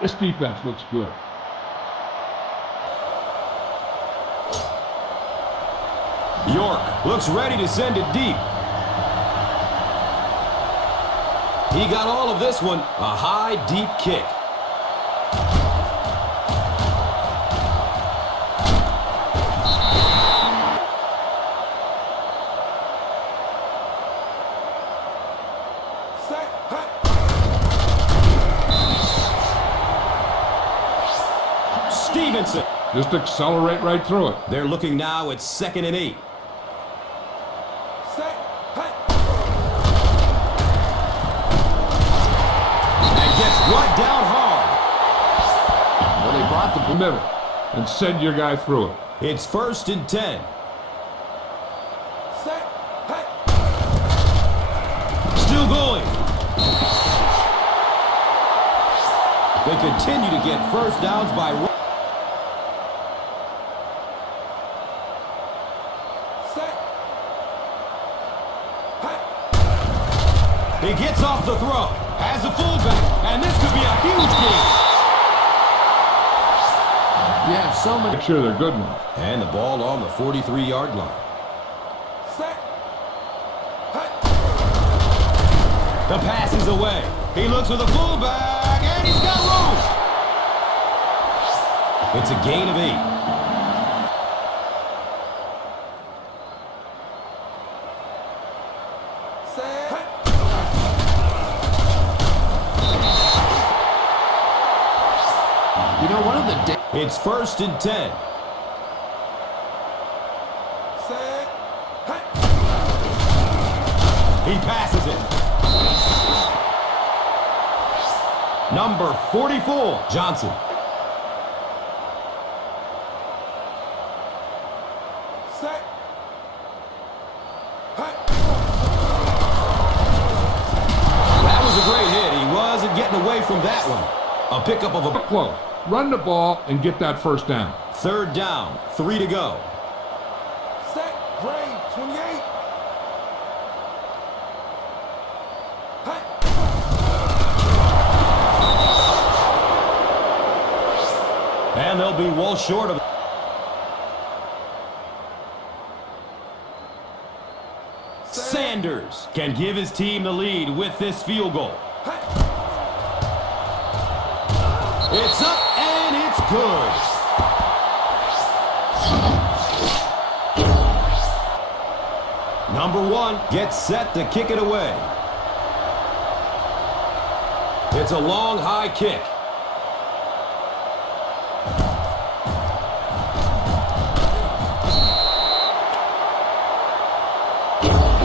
This defense looks good. York looks ready to send it deep. He got all of this one. A high, deep kick. Stevenson. Just accelerate right through it. They're looking now at 2nd and 8. And gets right down hard. Well, they brought the middle and send your guy through it. It's 1st and 10. Still going. They continue to get first downs by... He gets off the throw, has a fullback, and this could be a huge game. You have so many. Make sure they're good ones. And the ball on the 43-yard line. The pass is away. He looks for the fullback, and he's got room. It's a gain of 8. You know, one of the It's 1st and 10. He passes it. Number 44, Johnson. That was a great hit. He wasn't getting away from that one. A pickup of a... Close. Run the ball and get that first down. 3rd down, 3 to go. Set, grade, 28. And they'll be well short of... Sanders can give his team the lead with this field goal. It's up and it's good. Number 1 gets set to kick it away. It's a long, high kick.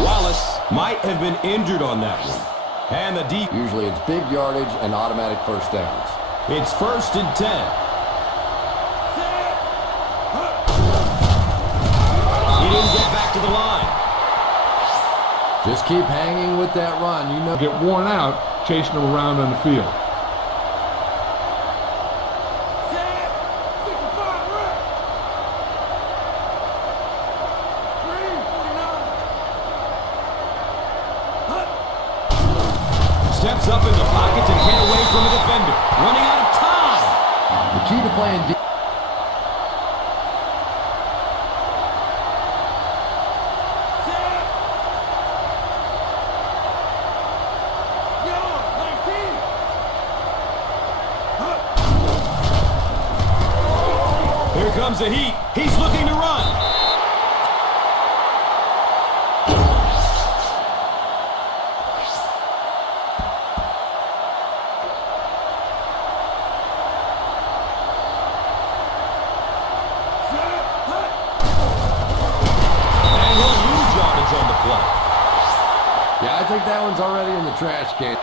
Wallace might have been injured on that one. And the deep. Usually it's big yardage and automatic first downs. It's 1st and 10. He didn't get back to the line. Just keep hanging with that run. You know. Get worn out chasing them around on the field. Steps up in the pocket to get away from a defender. Running out of time. The key to playing deep. Here comes the heat. He's looking to run. Yeah, I think that one's already in the trash can.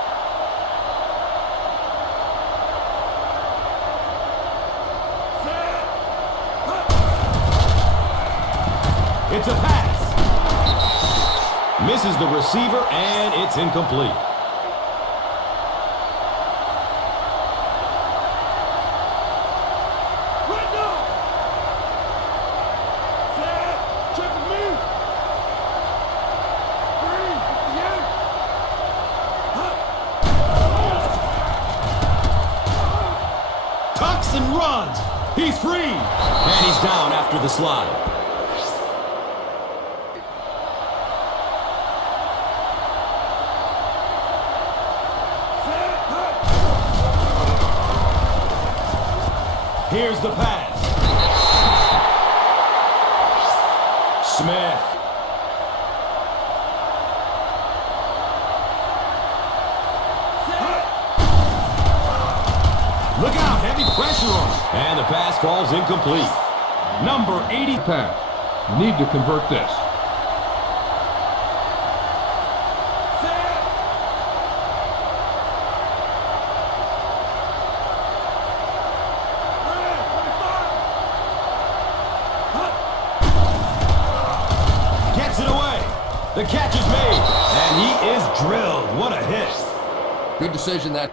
It's a pass. Misses the receiver, and it's incomplete. and runs. He's free. And he's down after the slide. Here's the pass. Smith. Look out, heavy pressure on him. And the pass falls incomplete. Number 80. Pass. You need to convert this. Gets it away. The catch is made. And he is drilled. What a hit. Good decision that.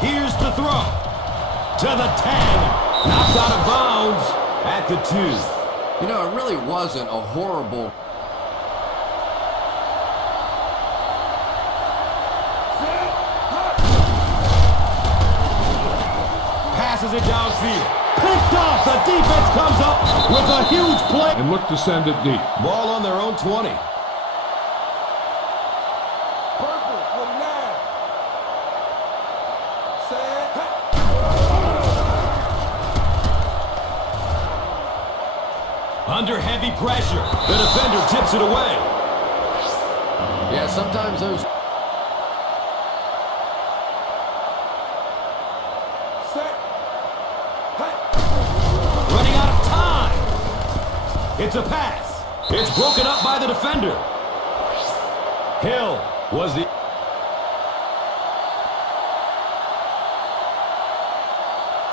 Here's the throw. To the 10. Knocked out of bounds at the 2. You know, it really wasn't a horrible. Passes it downfield. Picked off. The defense comes up with a huge play. And look to send it deep. Ball on their own 20. Purple, 49. Set. Under heavy pressure. The defender tips it away. Yeah, sometimes those. Set. Running out of time. It's a pass. It's broken up by the defender. Hill was the...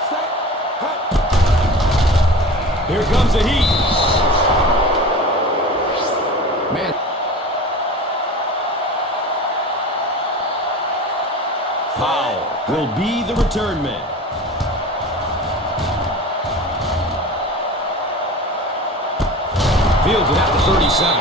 Set. Here comes the heat. Man, Powell will be the return man. Fields it at the 37.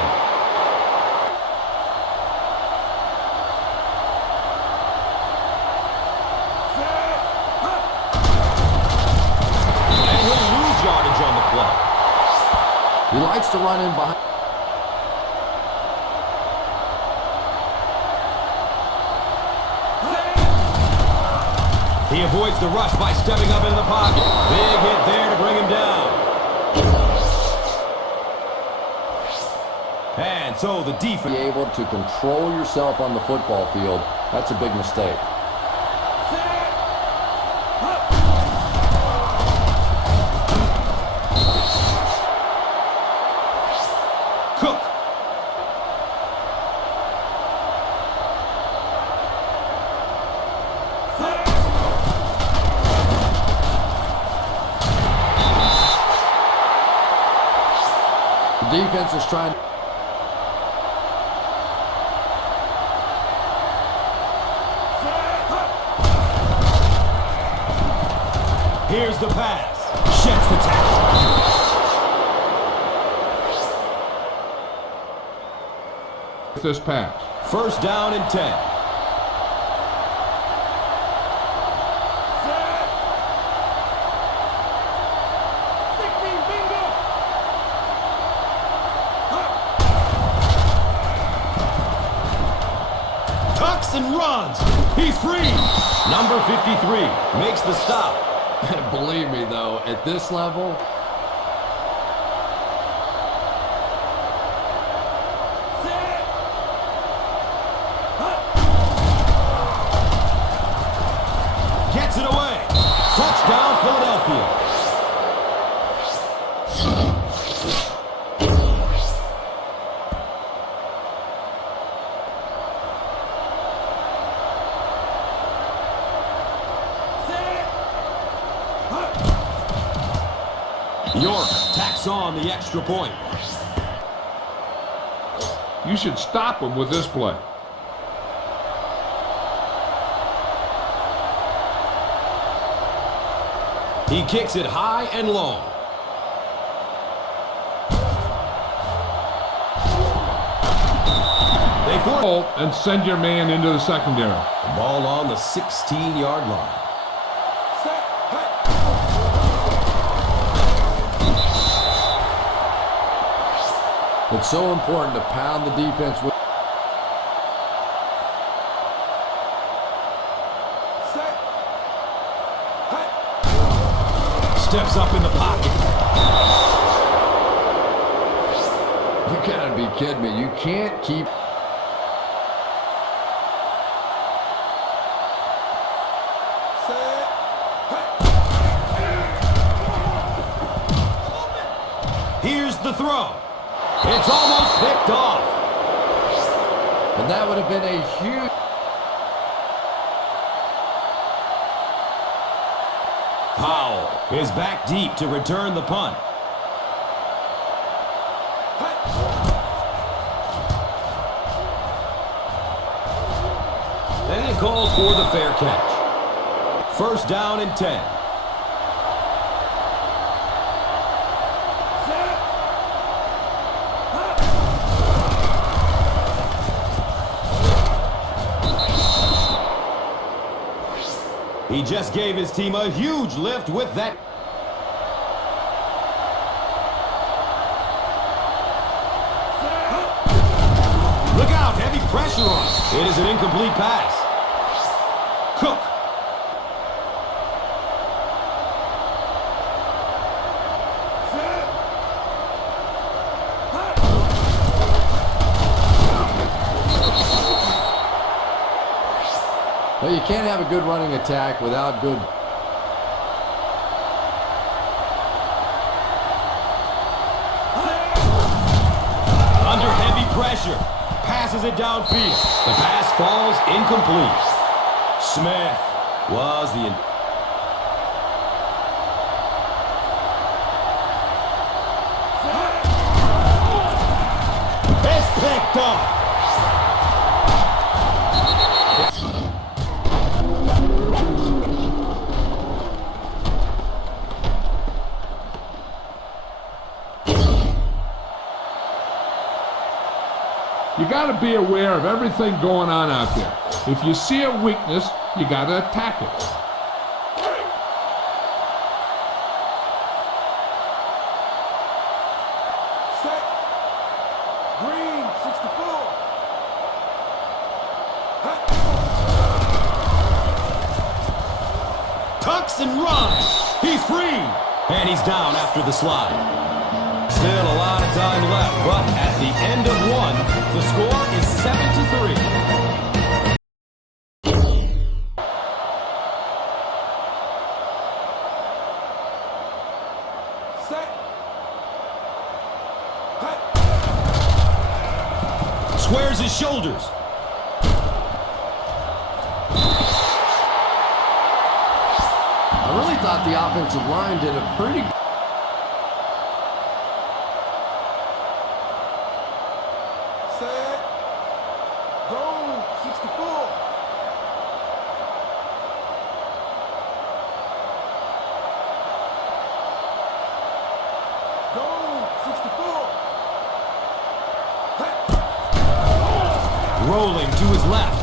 And he'll lose yardage on the play. he likes to run in behind. He avoids the rush by stepping up into the pocket. Big hit there to bring him down. And so the Be defense... able to control yourself on the football field. That's a big mistake. Cook. The defense is trying. Here's the pass. Sheds the tackle. This pass. First down and 10. Tucks and runs. He's free. Number 53 makes the stop. Believe me, though, at this level, Gets it away. Touchdown, Philadelphia. York tacks on the extra point. You should stop him with this play. He kicks it high and long. Fourth. And send your man into the secondary. The ball on the 16-yard line. Set. Hey. It's so important to pound the defense with. Set. Hey. Steps up in the pocket. You gotta be kidding me. You can't keep. Set. Hey. Here's the throw. It's almost picked off. And that would have been a huge. Powell is back deep to return the punt. And it calls for the fair catch. First down and 10. He just gave his team a huge lift with that. Look out, heavy pressure on it. It is an incomplete pass. Cook. Well, you can't have a good running attack without good. Under heavy pressure. Passes it downfield. The pass falls incomplete. Smith was the... It's picked up. You got to be aware of everything going on out there. If you see a weakness, you got to attack it. Set. Green, 64. Hey. Tucks and runs. He's free. And he's down after the slide. Still a lot of time left, but at the end of one, the score is 7-3. Set. Hey. Squares his shoulders. I really thought the offensive line did a pretty. Set. Goal, 64. Goal, 64. Hey. Rolling to his left.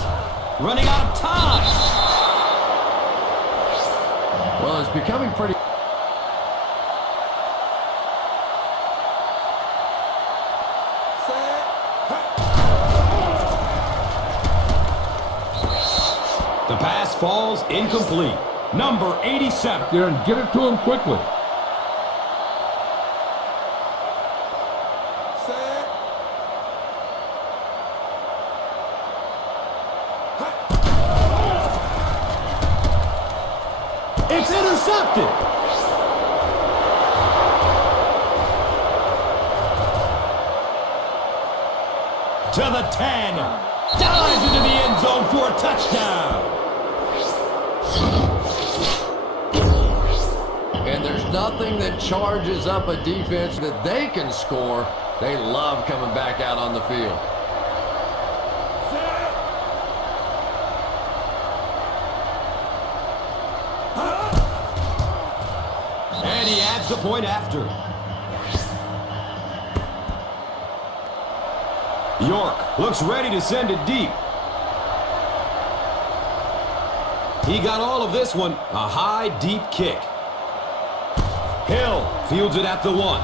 Running out of time. Well, it's becoming pretty. Set. Hey. The pass falls incomplete. Number 87. There and get it to him quickly. Set. Hey. It's intercepted. To the 10. Dives into the end zone for a touchdown. And there's nothing that charges up a defense that they can score. They love coming back out on the field. And he adds the point after. York looks ready to send it deep. He got all of this one. A high, deep kick. Hill fields it at the 1.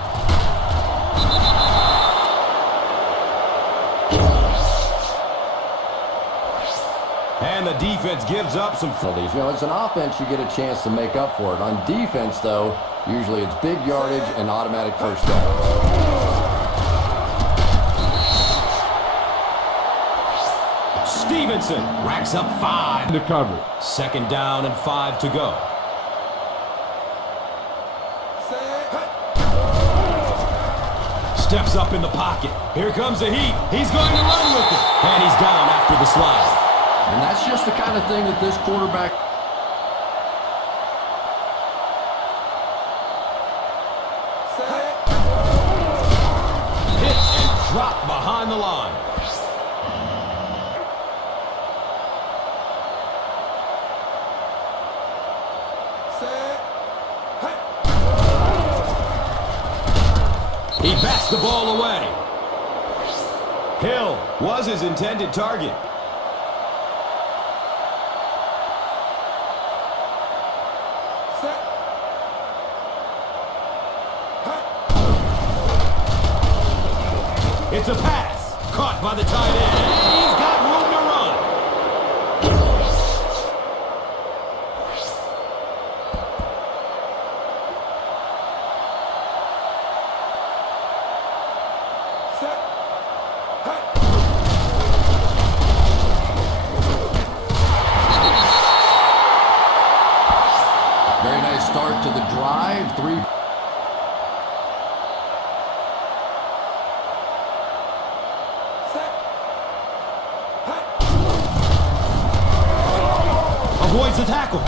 And the defense gives up some. You know, it's an offense, you get a chance to make up for it. On defense, though, usually it's big yardage and automatic first down. Stevenson racks up 5. To cover. 2nd down and 5 to go. Steps up in the pocket. Here comes the heat. He's going to run with it. And he's down after the slide. And that's just the kind of thing that this quarterback... Hit and drop behind the line. He bats the ball away. Hill was his intended target. It's a pass. Caught by the tight end. He's got room to run. Very nice start to the drive. 3. Avoids the tackle.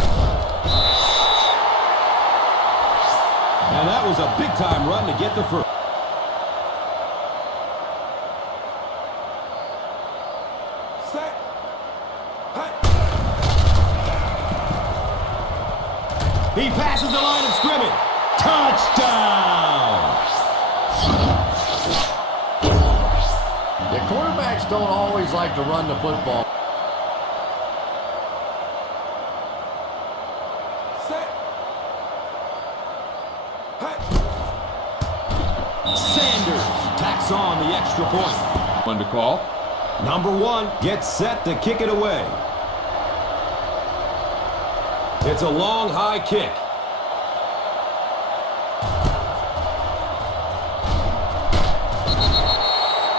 And that was a big-time run to get the first. He passes the line of scrimmage. Touchdown! The quarterbacks don't always like to run the football. Sanders tacks on the extra point. One to call. Number 1 gets set to kick it away. It's a long, high kick.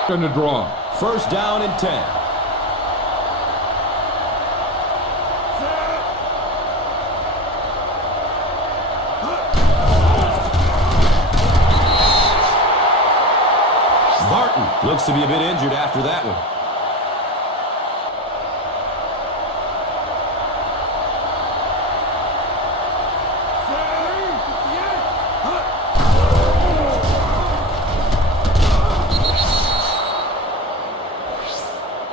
Going to draw. 1st down and 10. Martin looks to be a bit injured after that one.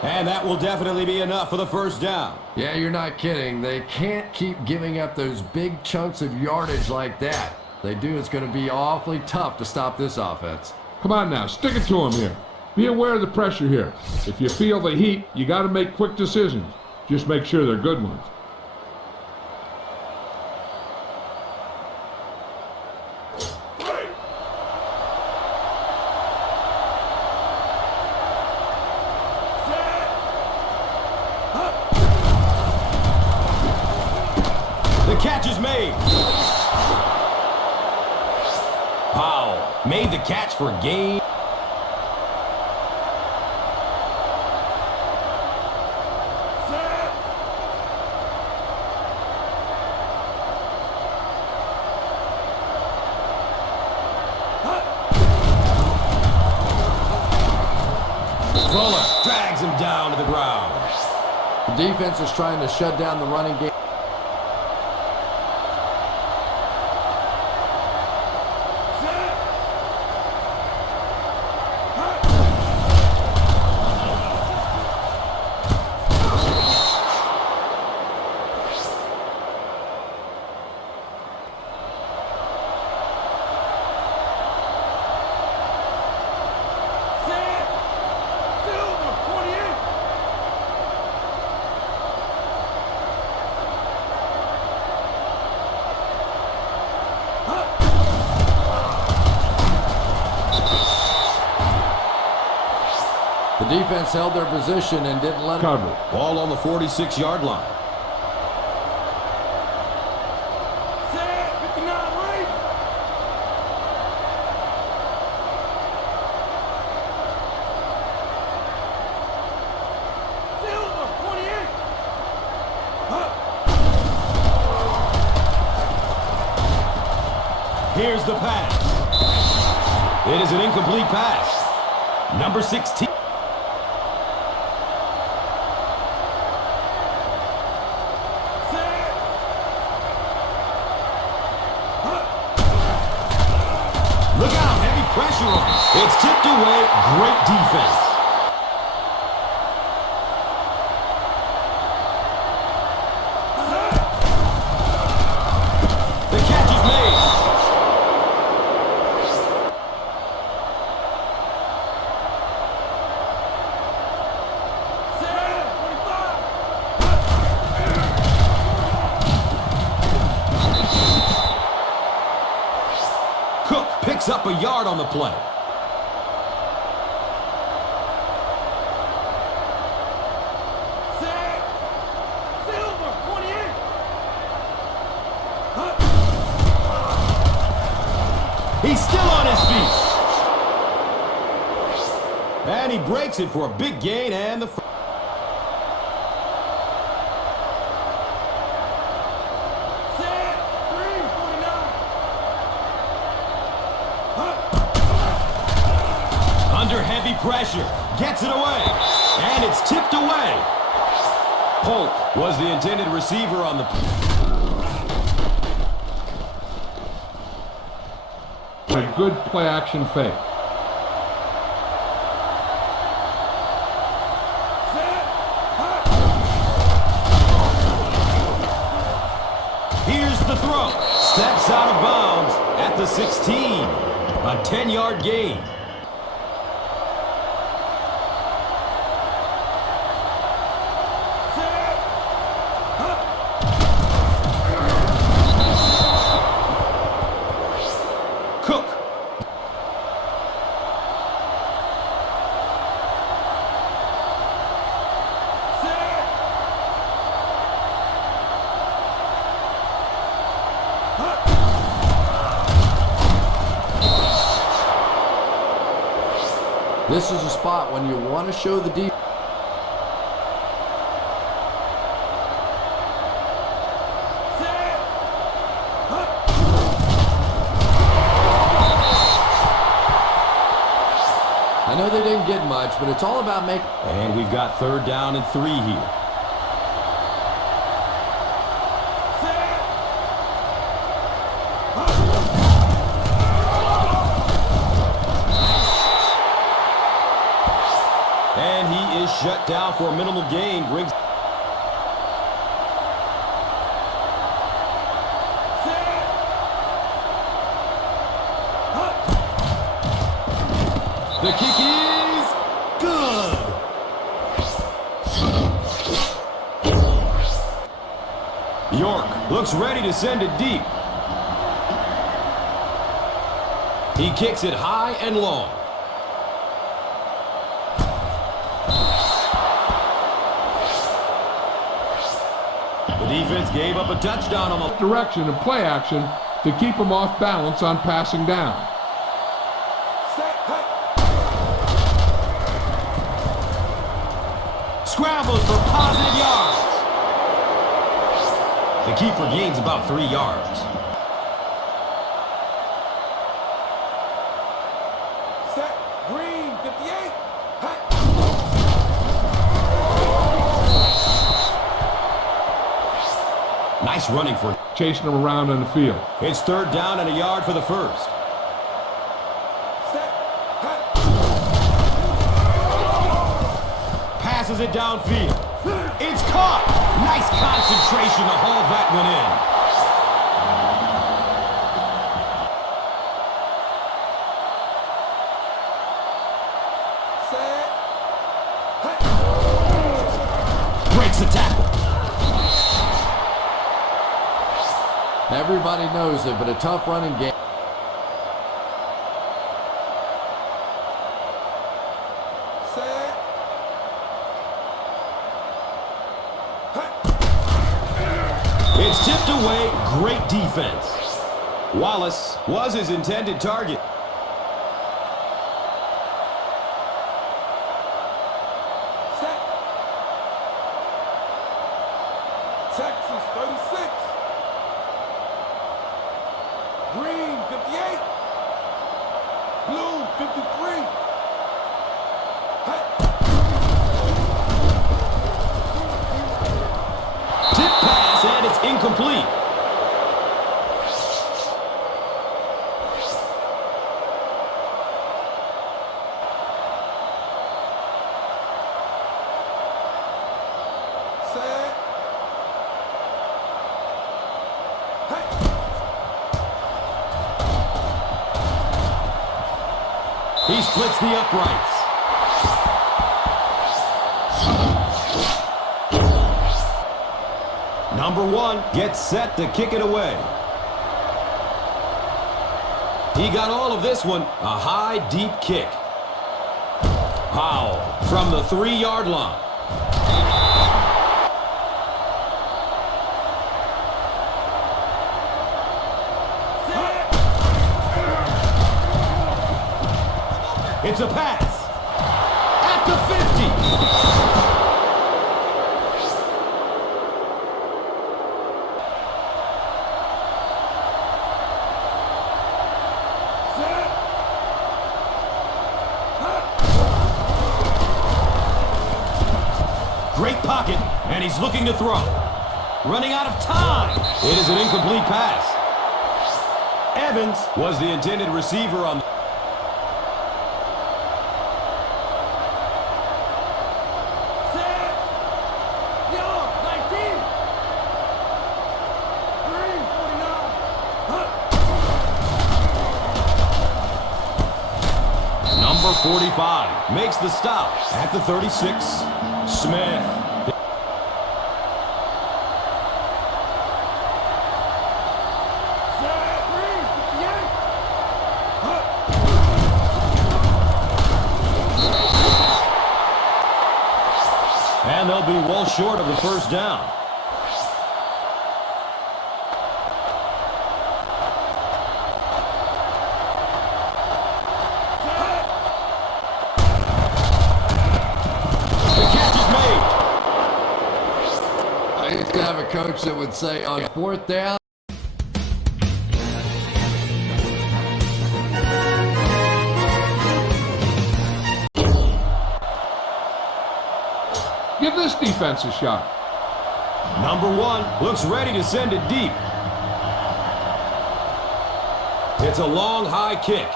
And that will definitely be enough for the 1st down. Yeah, you're not kidding. They can't keep giving up those big chunks of yardage like that. If they do, it's going to be awfully tough to stop this offense. Come on now, stick it to him here. Be aware of the pressure here. If you feel the heat, you got to make quick decisions. Just make sure they're good ones. The catch is made. Powell made the catch for gain. Fuller drags him down to the ground. The defense is trying to shut down the running game. The defense held their position and didn't let it. Covered. Ball on the 46-yard line. Set. 59, wait. Silver. 28. Here's the pass. It is an incomplete pass. Number 16. Look out, heavy pressure on him. It's tipped away. Great defense. The catch is made. Cook picks up a yard on the play. Set. Silver. 28. He's still on his feet. And he breaks it for a big gain and the... Set. Green. 49. Under heavy pressure. Gets it away. And it's tipped away. Polk was the intended receiver on the... A good play-action fake. Here's the throw. Steps out of bounds at the 16. A 10-yard gain. Cook. This is a spot when you want to show the defense. I know they didn't get much, but it's all about making... And we've got 3rd down and 3 here. And he is shut down for a minimal gain. Brings... The kick is good. York looks ready to send it deep. He kicks it high and long. The defense gave up a touchdown on the... Direction and play action to keep him off balance on passing down. Scrambles for positive yards. The keeper gains about 3 yards. Set. Green. 58. Nice running for... Chasing him around on the field. It's 3rd down and a yard for the first. Set. Passes it downfield. It's caught. Nice concentration to haul that one Set. in. Breaks the tackle. Everybody knows it, but a tough running game. Set. way, great defense. Wallace was his intended target. Set. Texas 36. Green 58. Blue 53. Hey. Tip pass, and it's incomplete. Set. Hey. He splits the uprights. Number one gets set to kick it away. He got all of this one, a high, deep kick. Powell from the 3-yard line. It's a pass at the 50. Set. Great pocket, and he's looking to throw. Running out of time. It is an incomplete pass. Evans was the intended receiver on. Set. Young 19. Green 49. Number 45 makes the stop at the 36. Smith. Set. Green 58. And they'll be well short of the first down. The catch is made. I used to have a coach that would say on 4th down, Give this defense a shot. Number one looks ready to send it deep. It's a long, high kick.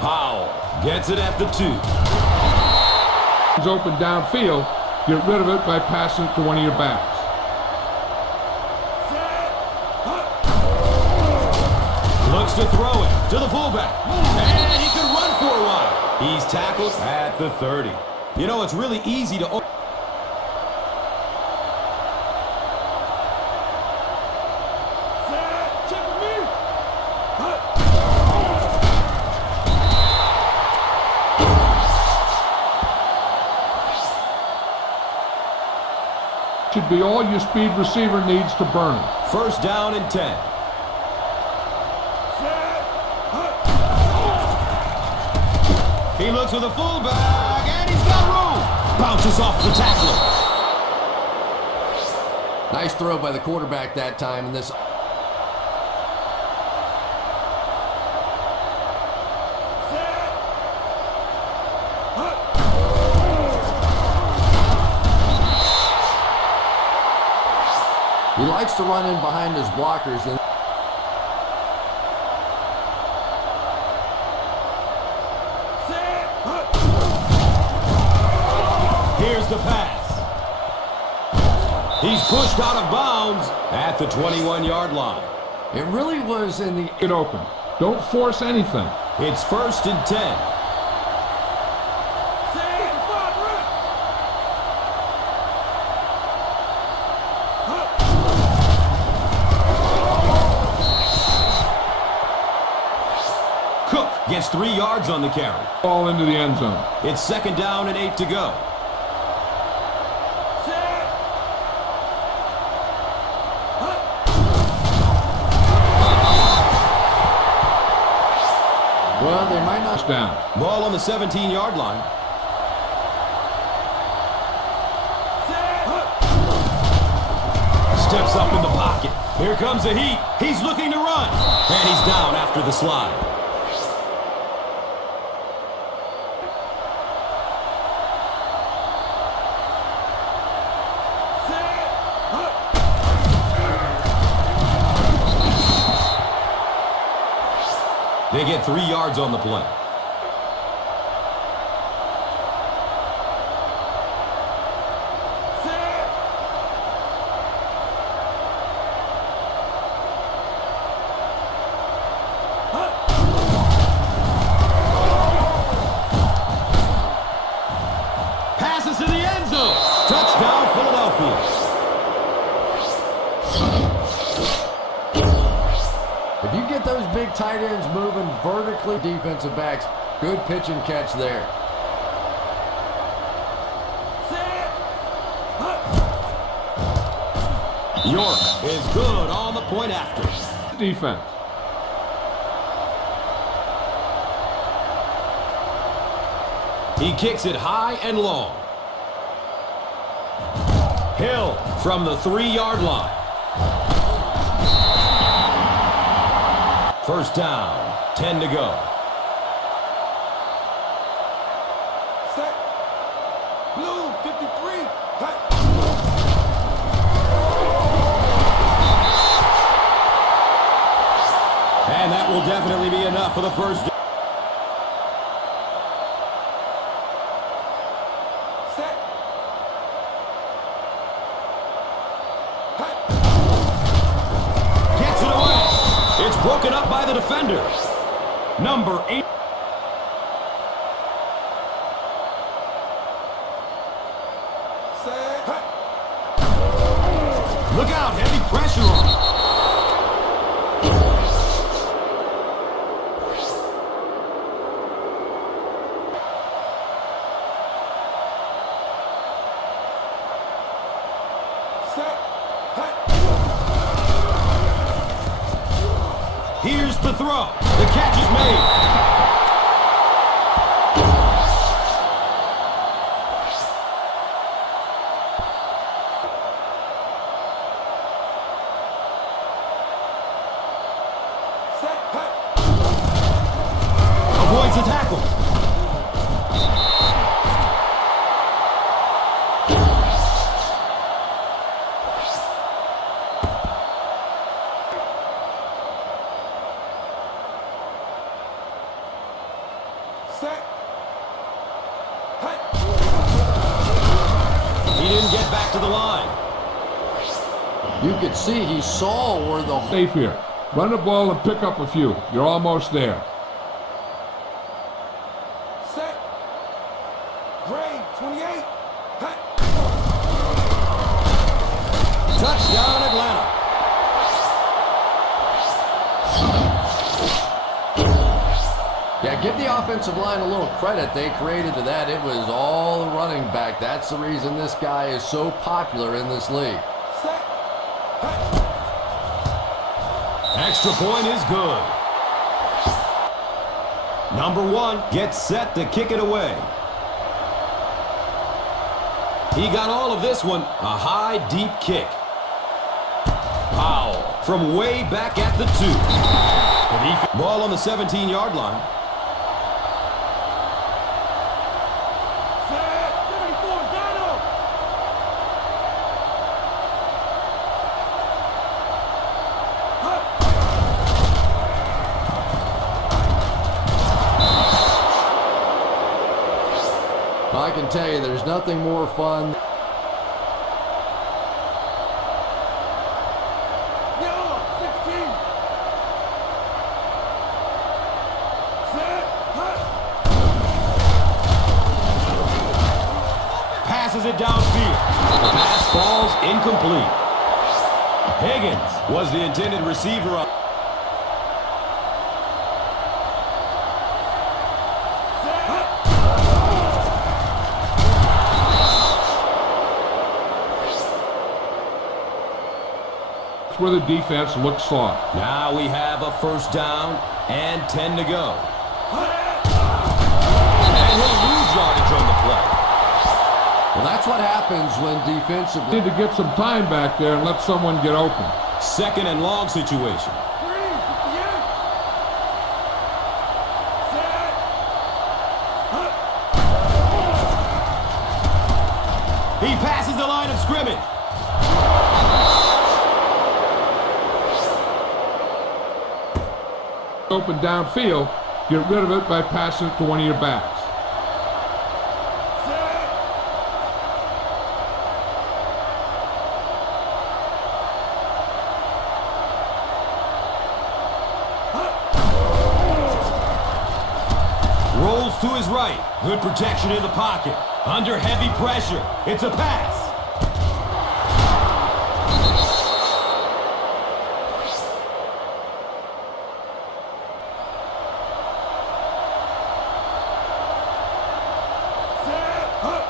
Powell gets it at the 2. It's open downfield. Get rid of it by passing it to one of your backs. Looks to throw it to the fullback. And he can run for a while. He's tackled at the 30. You know, it's really easy to... Set. Check with me. Should be all your speed receiver needs to burn it. First down and 10. He looks for the fullback, and he's got room. Bounces off the tackler. nice throw by the quarterback that time in this. He likes to run in behind his blockers. And here's the pass. He's pushed out of bounds at the 21-yard line. it really was in the. Get open. Don't force anything. It's first and 10. Cook gets 3 yards on the carry. Ball into the end zone. It's second down and 8 to go. first down. Ball on the 17-yard line. Steps up in the pocket. Here comes the heat. He's looking to run. And he's down after the slide. They get 3 yards on the play. Passes to the end zone. Touchdown, Philadelphia. If you get those big tight ends moving vertically, defensive backs, good pitch and catch there. York is good on the point after. Defense. He kicks it high and long. Hill from the 3-yard line. First down, 10 to go. Set. Blue, 53. Hut. And that will definitely be enough for the first down. Set. Hut. Gets it away. It's broken up by the defender. Number 8. Set. Hut. Look out, heavy pressure on him. Set. Hut. Here's the throw. The catch is made. Set. Hut. Avoids the tackle. Set. Hut. He didn't get back to the line. You could see he saw where the Safe here. Run the ball and pick up a few. You're almost there. Set. Gray, 28. Hut. Touchdown, Atlanta. Yeah, give the offensive line a little credit. They created to that. It was all the running back. That's the reason this guy is so popular in this league. Set. Hut. Extra point is good. Number 1 gets set to kick it away. He got all of this one. A high, deep kick. Foul from way back at the 2. Ball on the 17-yard line. Set. 74. Dino. Hut. I can tell you there's nothing more fun. Yellow, 16. Set. Hut. Passes it downfield. The pass falls incomplete. Higgins was the intended receiver on. Set. Hut. That's where the defense looks soft. Now we have a first down and 10 to go. Hut. yardage on the play. Well, that's what happens when defensively. Need to get some time back there and let someone get open. Second and long situation. 358. Set. Hut. He passes the line of scrimmage. Open downfield, get rid of it by passing it to one of your backs. Set. Rolls to his right. Good protection in the pocket. Under heavy pressure. It's a pass. Set. Hut.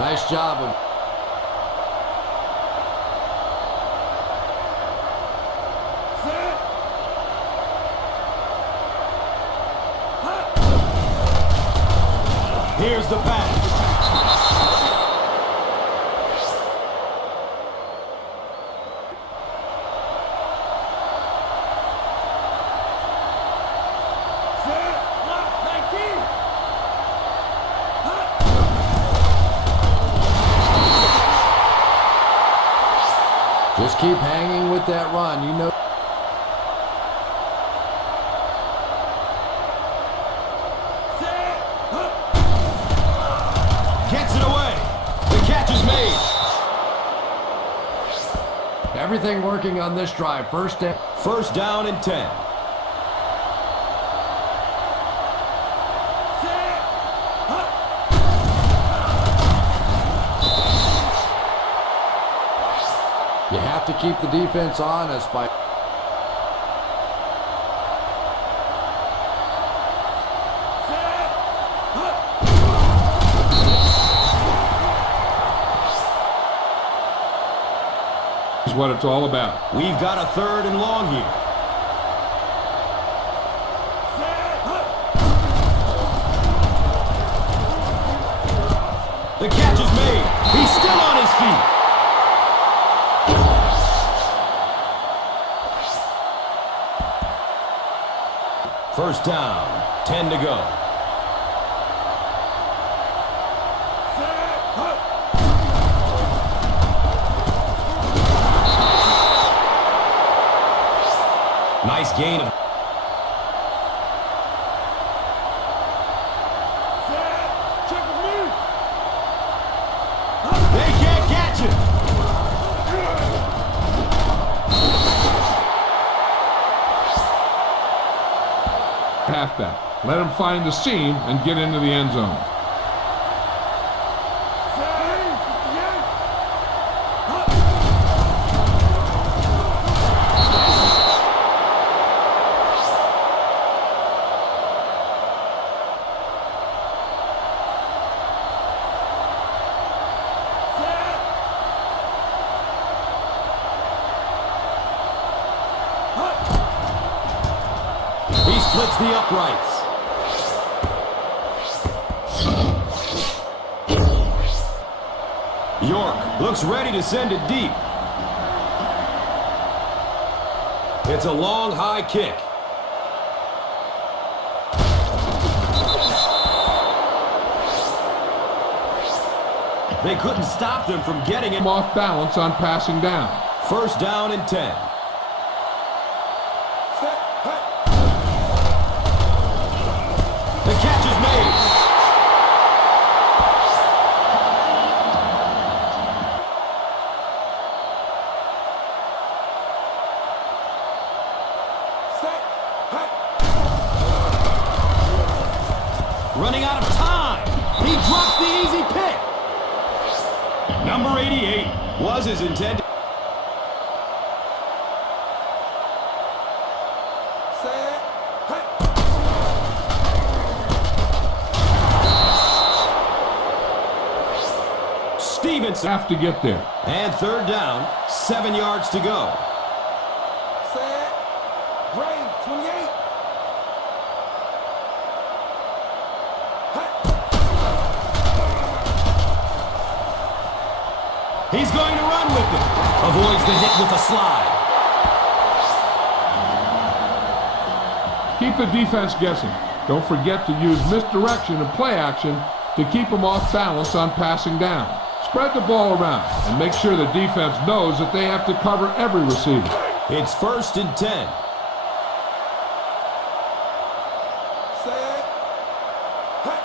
Nice job of. Set. Hut. Here's the pass. Set. Lock 19. Hut. Just keep hanging with that run. You know. Set. Hut. Gets it away. The catch is made. Everything working on this drive. First down. First down and 10. Set. Hut. You have to keep the defense honest by. Set. Hut. Is what it's all about. We've got a third and long here. Set. Hut. The catch is made. He's still on his feet. First down, 10 to go. Set. Hut. Nice gain of. Set. Check with me. They can't catch it. Halfback. Let him find the seam and get into the end zone. Set. 58. Hut. Set. Hut. He splits the uprights. York looks ready to send it deep. It's a long, high kick. They couldn't stop them from getting him. Off balance on passing down. First down and 10. Set. Hut. The catch is made. Set. Hut. Running out of time. He drops the easy pick. Number 88 was his intended. Set. Hut. Stevenson. Have to get there. And third down, 7 yards to go. Set. Grade 28. He's going to run with it. Avoids the hit with a slide. Keep the defense guessing. Don't forget to use misdirection and play action to keep them off balance on passing down. Spread the ball around and make sure the defense knows that they have to cover every receiver. It's 1st and 10. Set. Hey.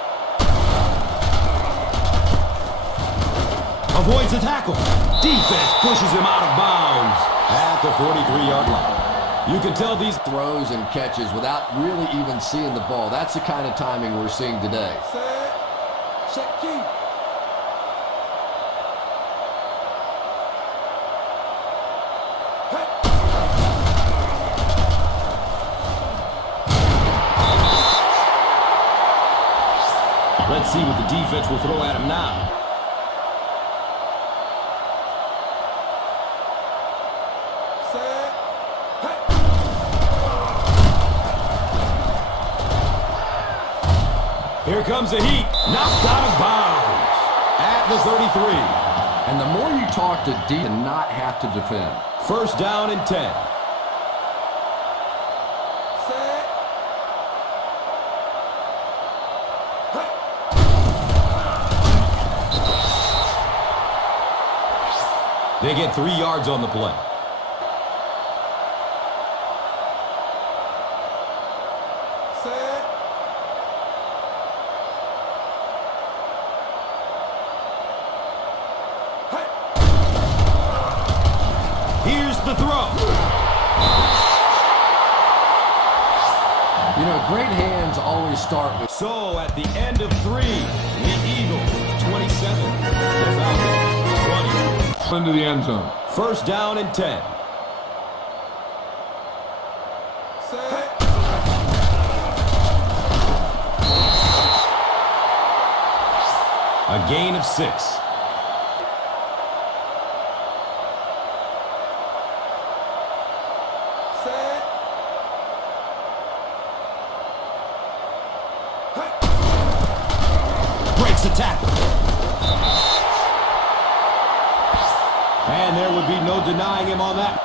Avoids the tackle. Defense pushes him out of bounds at the 43-yard line. You can tell these Throws and catches without really even seeing the ball. That's the kind of timing we're seeing today. Set. Check key. Hey. Let's see what the defense will throw at him now. Set. Hey. Here comes the heat. Knocked out of bounds at the 33. And the more you talk to D and not have to defend. 1st down and 10. Set. Hey. They get 3 yards on the play. Set. Hey. Here's the throw. You know, great hands always start with. So at the end of 3, the Eagles 27, the Falcons 20. Into the end zone. 1st down and 10. Set. A gain of 6. Set. Hey. Breaks the tackle. And there would be no denying him on that.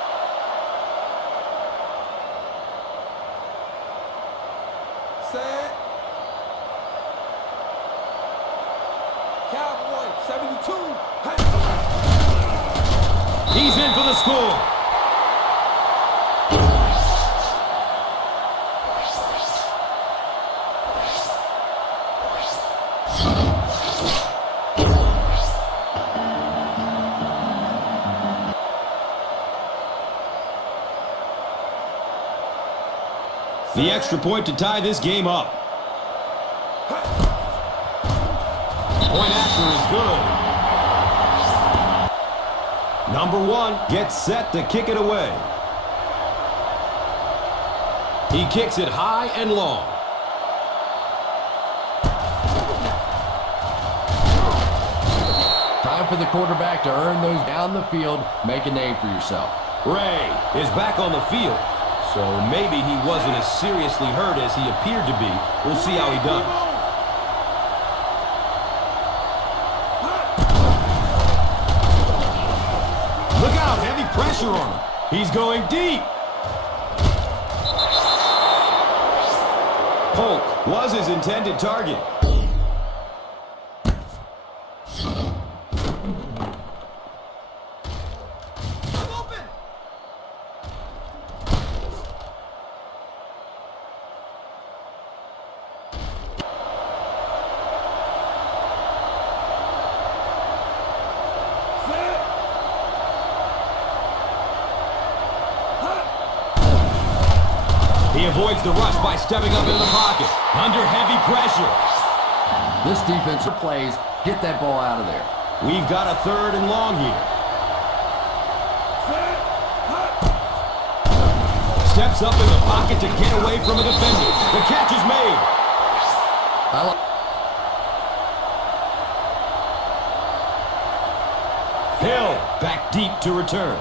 Set. Cowboy 72. Hey. He's in for the score. The extra point to tie this game up. Point after is good. Number 1 gets set to kick it away. He kicks it high and long. Time for the quarterback to earn those down the field, make a name for yourself. Ray is back on the field, so maybe he wasn't as seriously hurt as he appeared to be. We'll see how he does. Look out, heavy pressure on him. He's going deep. Polk was his intended target. He avoids the rush by stepping up into the pocket. Under heavy pressure. This defensive plays, get that ball out of there. We've got a 3rd and long here. Steps up in the pocket to get away from a defender. The catch is made. Hill back deep to return.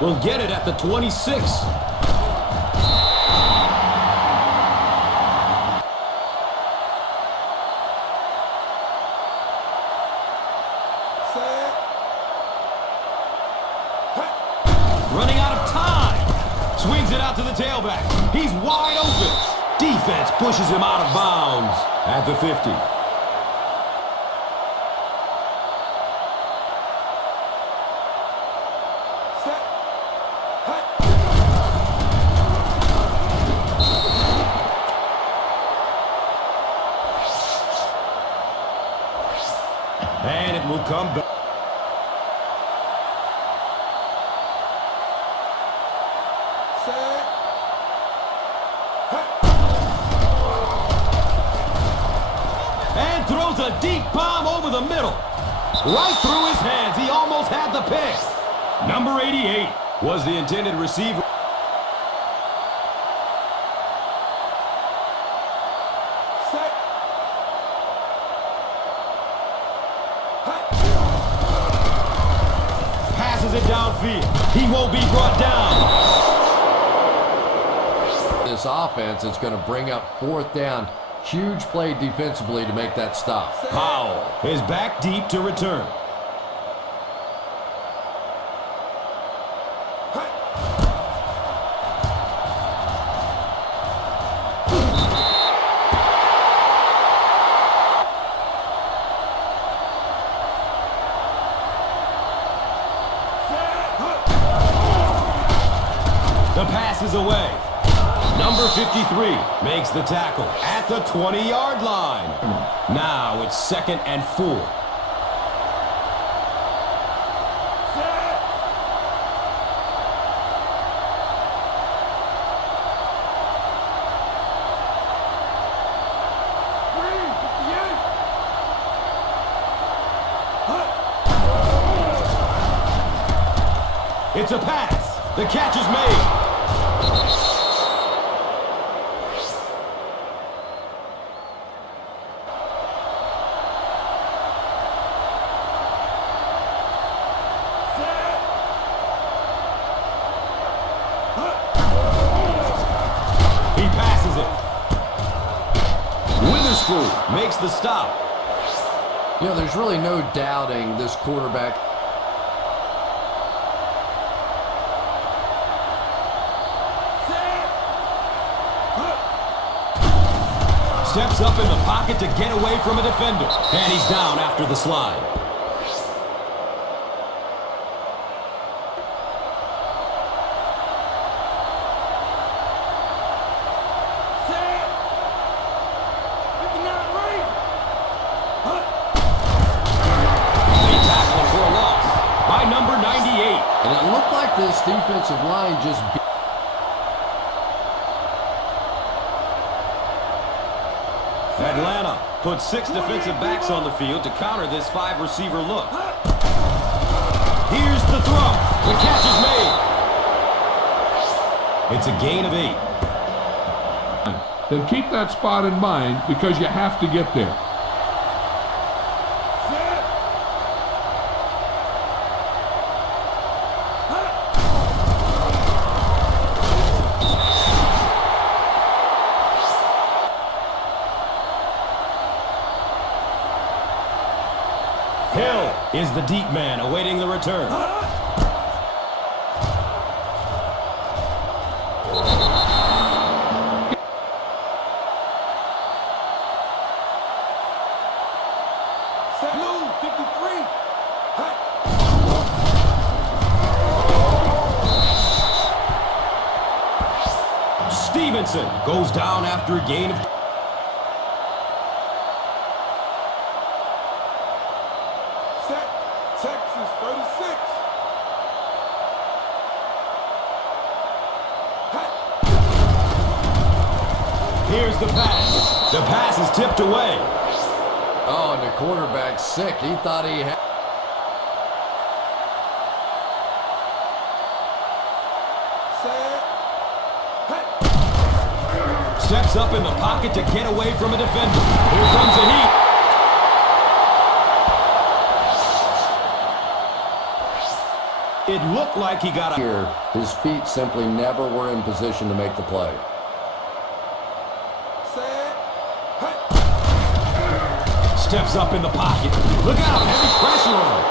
will get it at the 26. Running out of time. Swings it out to the tailback. He's wide open. Defense pushes him out of bounds at the 50. And it will come back. And throws a deep bomb over the middle. Right through his hands. He almost had the pick. Number 88 was the intended receiver. Passes it downfield. He won't be brought down. This offense is going to bring up 4th down. Huge play defensively to make that stop. Powell is back deep to return. The pass is away. Number 53 makes the tackle at the 20-yard line. Now it's 2nd and 4. It's a pass. The catch is made. Makes the stop. You know, there's really no doubting this quarterback. Steps up in the pocket to get away from a defender. And he's down after the slide. Number 98. And it looked like this defensive line just Atlanta put 6 defensive backs on the field to counter this 5-receiver look. Here's the throw. The catch is made. It's a gain of 8. Then keep that spot in mind because you have to get there. Hill is the deep man awaiting the return. Blue 53. Stevenson goes down after a gain of Texas 36. Here's the pass. The pass is tipped away. Oh, and the quarterback's sick. He thought he had. Steps up in the pocket to get away from a defender. Here comes the heat. It looked like he got Here, his feet simply never were in position to make the play. Set. Hey. Steps up in the pocket. Look out, heavy pressure on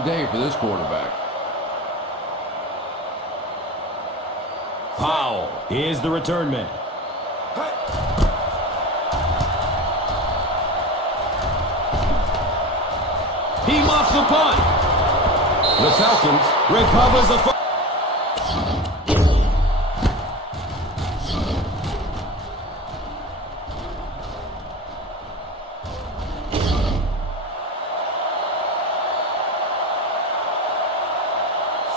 him. Day for this quarterback. Powell is the return man. Hey. He muffs the punt. The Falcons recovers the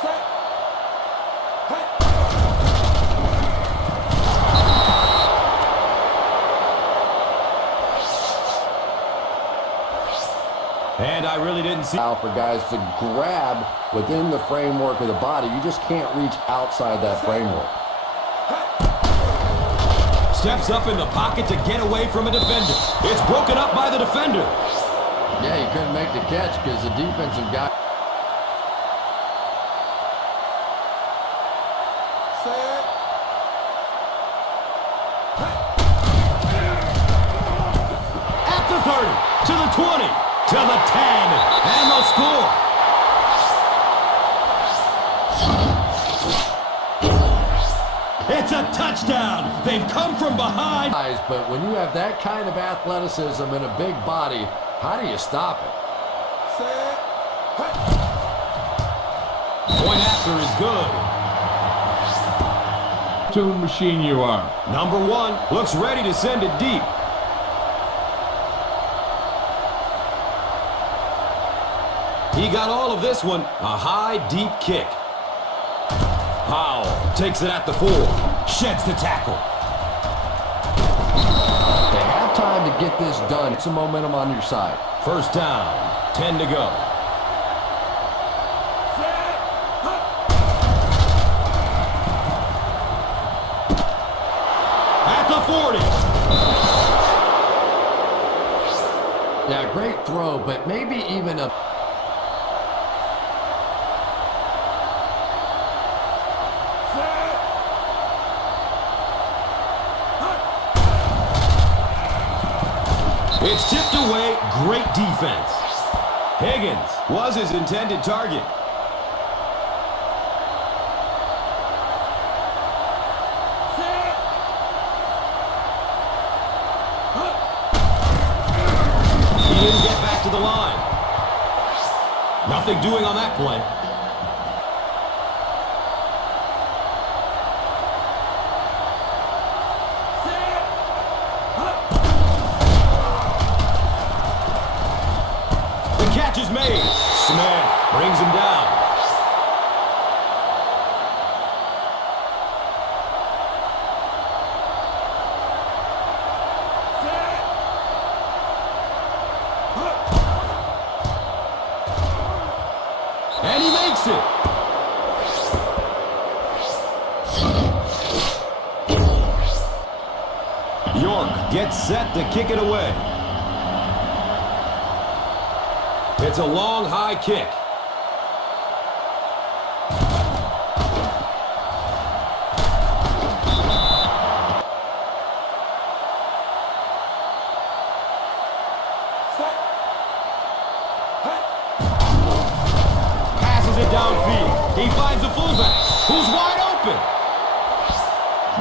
Set. Hey. And I really didn't see. For guys to grab within the framework of the body. You just can't reach outside that framework. Steps up in the pocket to get away from a defender. It's broken up by the defender. Yeah, he couldn't make the catch because the defensive guy. Set. At the 30, to the 20, to the 10, and the score. It's a touchdown. They've come from behind. But when you have that kind of athleticism and a big body, how do you stop it? Set. Hey. Point after is good. Tune machine you are. Number 1 looks ready to send it deep. He got all of this one, a high, deep kick. Powell takes it at the 4, sheds the tackle. They have time to get this done. It's some momentum on your side. First down, 10 to go. Set. Hey. At the 40. Yeah, great throw, but maybe even a... It's tipped away. Great defense. Higgins was his intended target. Set. He didn't get back to the line. Nothing doing on that play. The catch is made. Smith brings him down. And he makes it. York gets set to kick it away. It's a long, high kick. Set. Hey. Passes it downfield. He finds the fullback, who's wide open.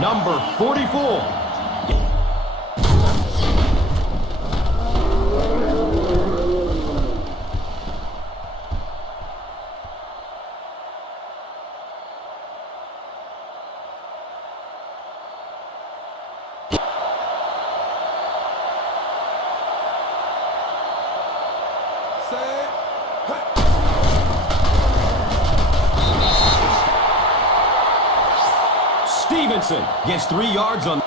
Number 44. Set. Hey. Stevenson gets 3 yards on.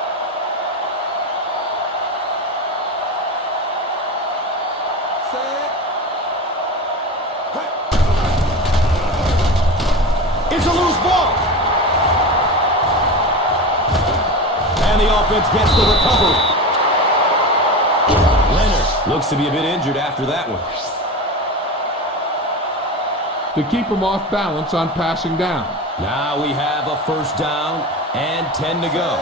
Set. Hey. It's a loose ball. And the offense gets the recovery. Leonard looks to be a bit injured after that one. to keep them off balance on passing down. Now we have a first down and 10 to go.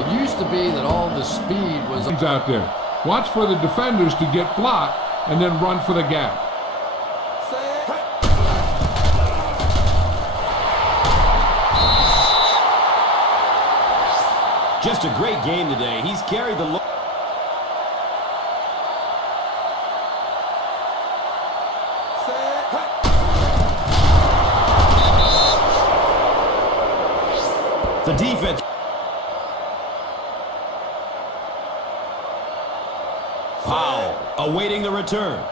It used to be that all the speed was... He's out there. Watch for the defenders to get blocked and then run for the gap. Just a great game today. He's carried the look. The defense. Powell awaiting the return.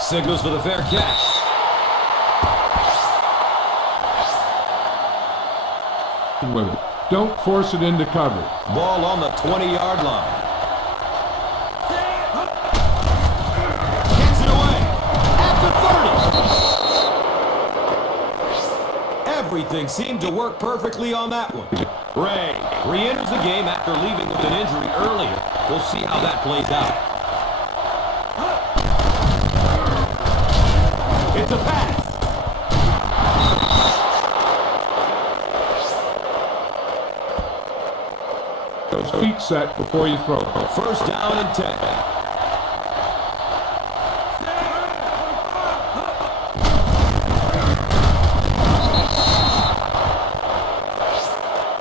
Signals for the fair catch. With it. Don't force it into cover. Ball on the 20-yard line. Gets it away at the 30. Everything seemed to work perfectly on that one. Ray re-enters the game after leaving with an injury earlier. We'll see how that plays out. It's a pass. Those feet set before you throw. First down and 10.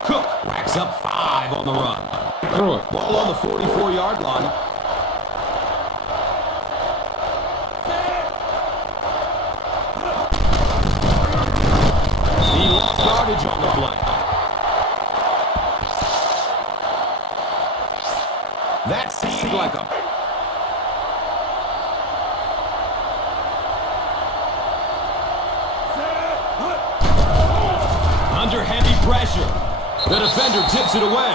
Cook racks up 5 on the run. Throw it. Ball on the 44-yard line. He lost yardage on the play. That seemed like a... Under heavy pressure. The defender tips it away.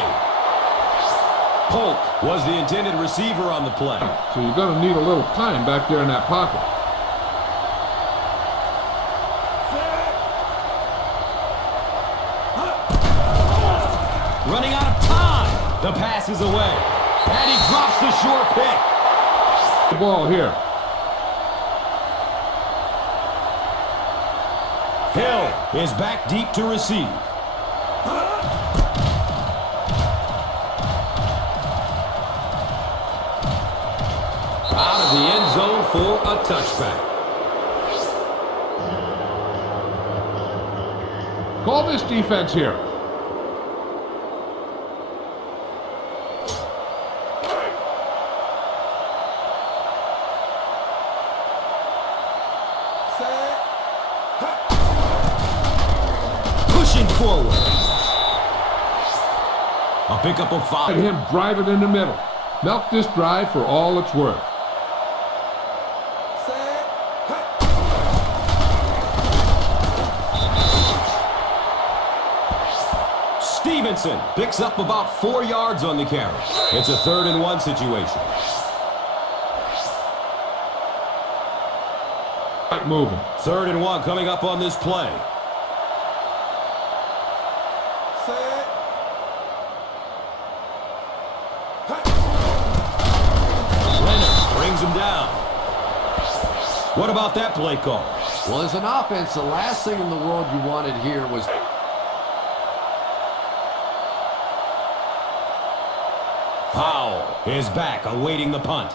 Polk was the intended receiver on the play. So you're going to need a little time back there in that pocket. Running out of time. The pass is away. And he drops the short pick. The ball here. Hill is back deep to receive. Out of the end zone for a touchback. Call this defense here. Forward. A pickup of 5. Let him drive it in the middle. Milk this drive for all it's worth. Stevenson picks up about 4 yards on the carry. It's a 3rd and 1 situation. Right moving. 3rd and 1 coming up on this play. Brings him down. What about that play call? Well, as an offense, the last thing in the world you wanted here was... Powell is back, awaiting the punt.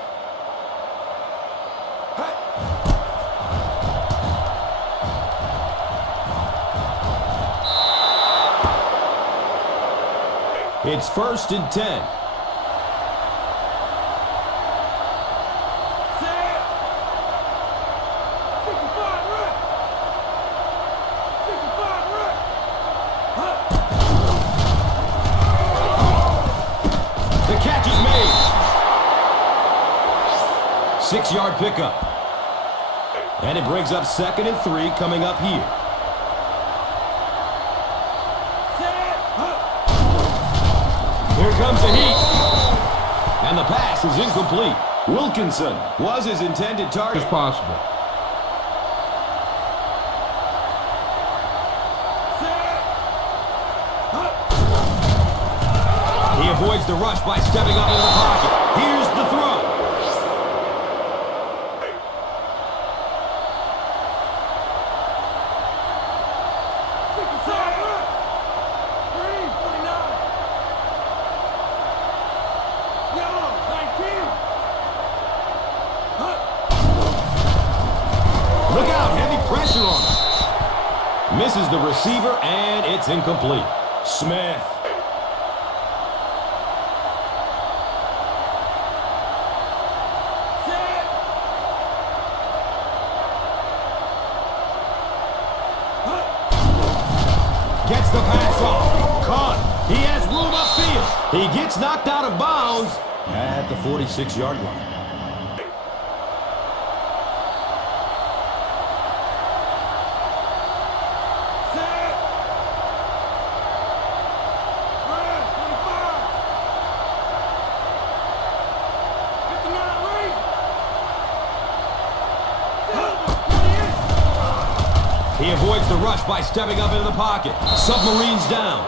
It's 1st and 10. The catch is made. 6-yard pickup. And it brings up 2nd and 3 coming up here. Here comes the heat. And the pass is incomplete. Wilkinson was his intended target. As possible. avoids the rush by stepping up into the pocket. Here's the throw. Look out, heavy pressure on him. Misses the receiver, and it's incomplete. Smith. Gets the pass off. Caught. He has room upfield. He gets knocked out of bounds at the 46-yard line. He avoids the rush by stepping up into the pocket. Submarines down.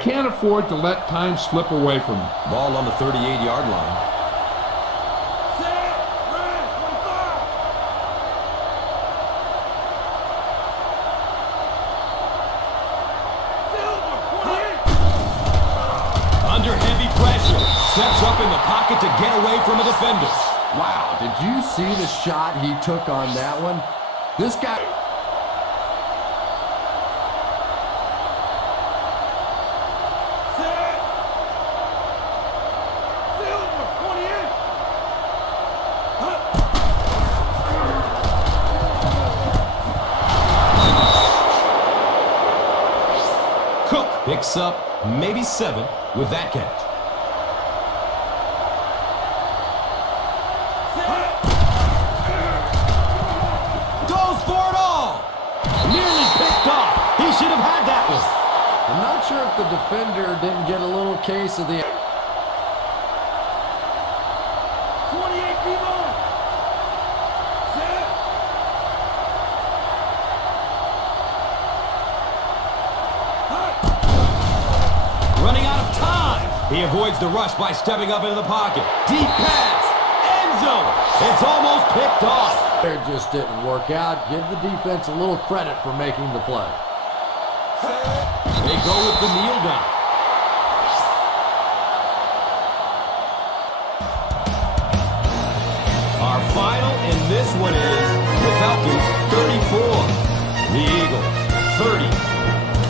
Can't afford to let time slip away from him. Ball on the 38-yard line. Under heavy pressure. Steps up in the pocket to get away from a defender. Wow, did you see the shot he took on that one? This guy... Cook picks up maybe 7 with that catch. Should have had that one. I'm not sure if the defender didn't get a little case of the... 28, keep on. Set. Running out of time. He avoids the rush by stepping up into the pocket. Deep pass. End zone. It's almost picked off. It just didn't work out. Give the defense a little credit for making the play. They go with the kneel down. Our final in this one is the Falcons